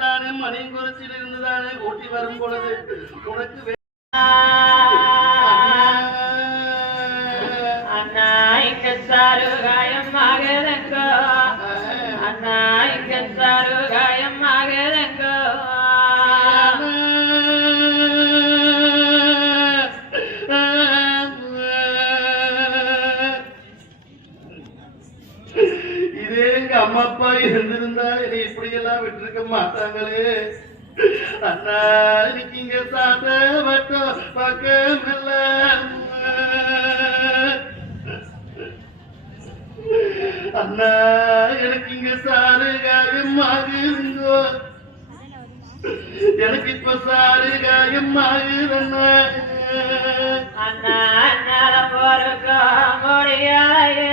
தானே மணிங்குறிச்சியில் இருந்துதானே ஊட்டி வரும் பொழுது உனக்கு அண்ணா இங்க சாருகாயம் ஆகுதங்கோ அண்ணா இங்க சாருகாயம் ஆகுதங்கோ இதே எங்க அம்மா அப்பா இருந்திருந்தா என்னை இப்படியெல்லாம் விட்டுருக்க மாட்டாங்களே. அண்ணா இன்னைக்கு இங்க சாட்ட வட்டம் பக்கமில்ல. அண்ணா எனக்கு இங்க சாரு காயம் ஆகுதுங்கோ. எனக்கு இப்ப சாரு காயம் ஆகுதுண்ணா. அண்ணா நேரம் பொறுக்க முடியாது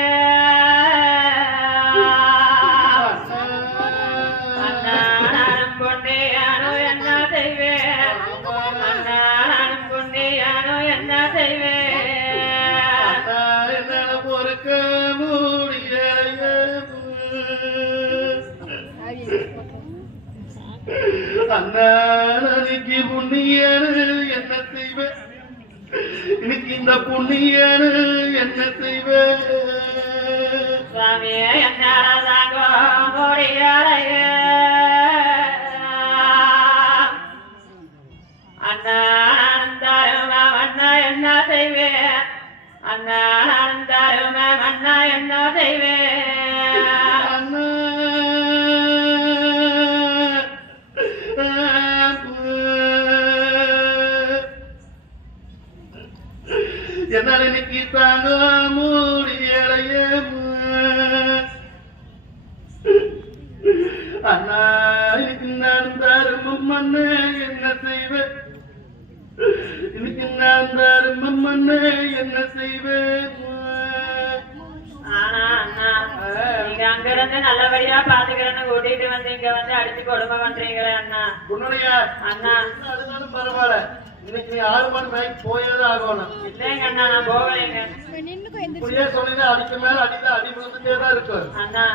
அண்ணாக்கு புண்ணியனு என்ன செய்வேன் இன்னைக்கு இந்த புண்ணியனு என்ன செய்வேன் சுவாமியே என்னாலதாங்கோ முடியலைய அண்ணாந்தாருமா அண்ணா என்ன செய்வேன் அண்ணாந்தாருமா அண்ணா என்ன செய்வேன் என்னால் இன்னைக்கு தாங்க முடியலைய அண்ணா இன்னைக்கு நான் தருமம் மண்ணு என்ன செய்வேன் இன்னைக்கு நான் தருமம் மண்ணு என்ன செய்வேன் ஆனா அண்ணா நீங்க அங்கிருந்து நல்லபடியா பாத்துக்கிறேன்னு கூட்டிட்டு வந்து இங்க வந்து அடிச்சு கொடுமை பண்றீங்களே அண்ணா உன்னுடைய அண்ணா அதுதானும் பரவாயில்ல. இன்னைக்கு நீ 6 மணி மேய்க்கு போயேதான் ஆகணும். இல்லைங்க அண்ணா நான் போகலைங்க. இப்படியே சொல்லினா அடிக்க மேல அடிதான் அடி விழுந்துட்டே தான் இருக்கும் அண்ணா.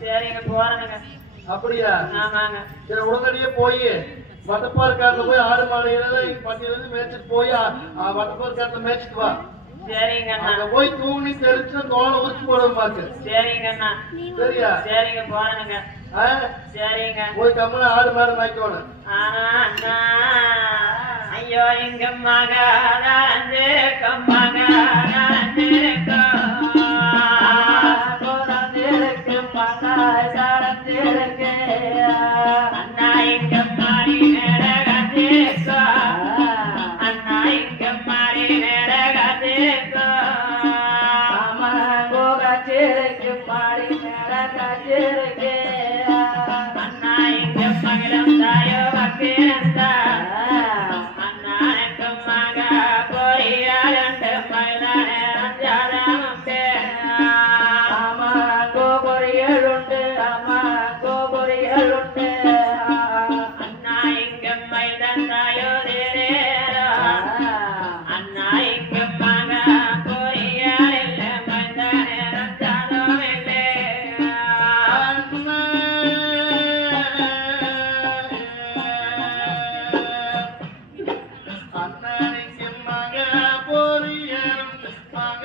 சரிங்க போறேங்க. அப்படியா? ஆமாங்க. சரி உடனடியே போய் வட்டப்பார் காட்டுல போய் 6 மாலையில பட்டியிலிருந்து மேய்ச்சிட்டு போய் வட்டப்பார் காட்டுல மேய்ச்சிட்டு வா. சரிங்க அண்ணா. அங்க போய் தூங்கி தெரிச்சு தோலை உரிச்சு போட பாக்கு. சரிங்க அண்ணா. சரியா? சரிங்க போறேங்க. சரிங்க. போய் கம்மல 6 மாடு மேய்க்கணும். ஆனா அண்ணா ஐயோ எங்க மகாராஜே கம்மகாராஜே கோரந்திருக்கு மகாராஜே அண்ணா எங்க மாறி நேரகே அண்ணா எங்க மாறி நேரகே அம்மா கோரந்திருக்கு மாறி நேரகே அண்ணா எங்க மகளம் தாயோ வக்கேந்தா அண்ணா எங்க மக பொரியாலண்டு மகளானே ரஞ்சாதமுண்டே அம்மா கோபொரியலுண்டு அம்மா கோபொரியலுண்டு அண்ணா எங்க மைதன் தாயோ தேரேரோ அண்ணா எங்க மக பொரியாலில்ல மைதானே ரஞ்சாதமில்லே அண்ணனுக்கு மக பொரியருந்து மக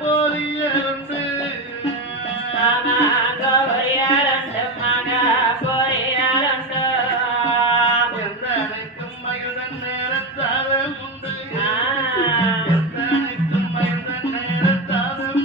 பொரியருந்து பொரியாலண்டு மக பொரியாலண்டு எந்தனைக்கும் மகிழ்ந்த நேரத்தாலும் உண்டு எந்தனைக்கும் மகிழ்ந்த நேரத்தாலும்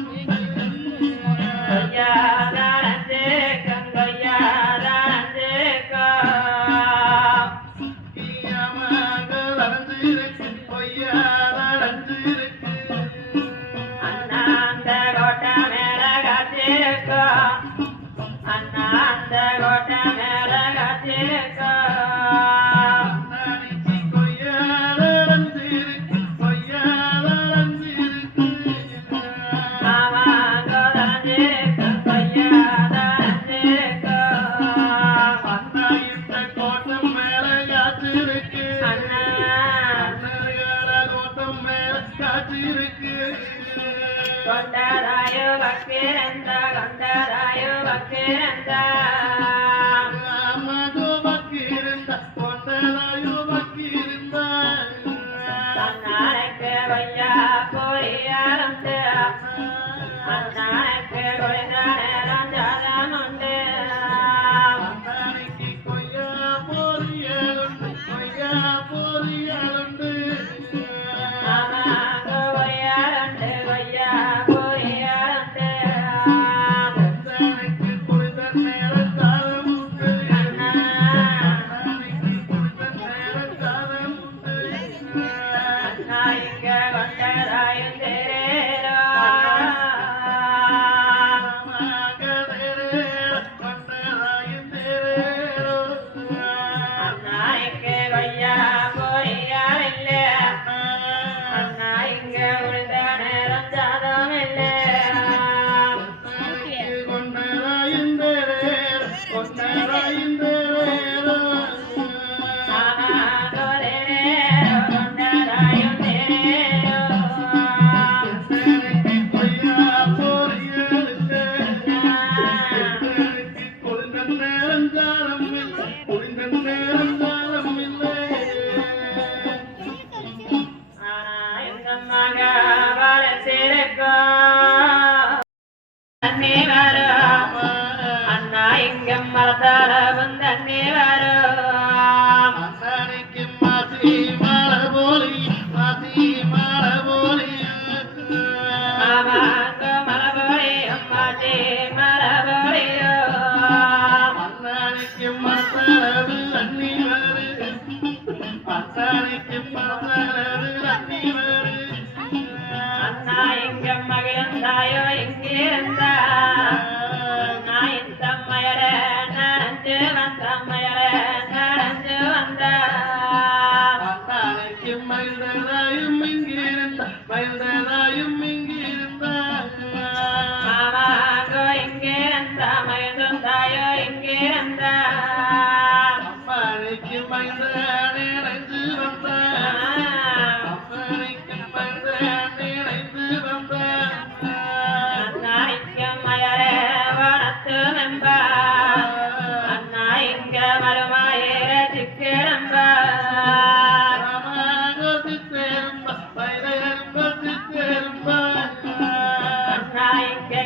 கொண்டராயோ வக்கேரந்தா கொண்டராயோ வக்கேரந்தா அண்ணாக்கு குளிர்ந்த நேரம் ஜாதம் உண்டு அண்ணானைக்கு கொய்யா பொரியலுண்டு கொய்யா பொரியலுண்டு ஆமாங்க கொய்யாருண்டு கொய்யா பொரியலுண்டு அண்ணானைக்கு குளிர்ந்த நேரம் சாதம் உண்டு அண்ணா அண்ணானைக்கு குளிர்ந்த நேரம் சாதம் உண்டு அண்ணா இங்க கொண்டராயும் தேரேரோ அண்ணா இங்க கொய்யா பொரியல் இல்ல அண்ணா இங்க உழுந்த நேரம் ஜாதம் இல்ல அண்ணா இங்க மரத்தால வந்தே வரும் ஆமாங்க மரபொழி அம்மாச்சி மரபொழியோ அண்ணா இங்க மகிழ்ந்தாயோ இங்கிருந்தா நான் இந்த மயர நடந்து வந்த மயர நடந்து வந்த மயில்தாயும் இங்கிருந்த ஆமாங்கோ இங்கிருந்த மகிழ்ந்தாயோ இங்கிருந்த அம்மானைக்கு மயில்தானே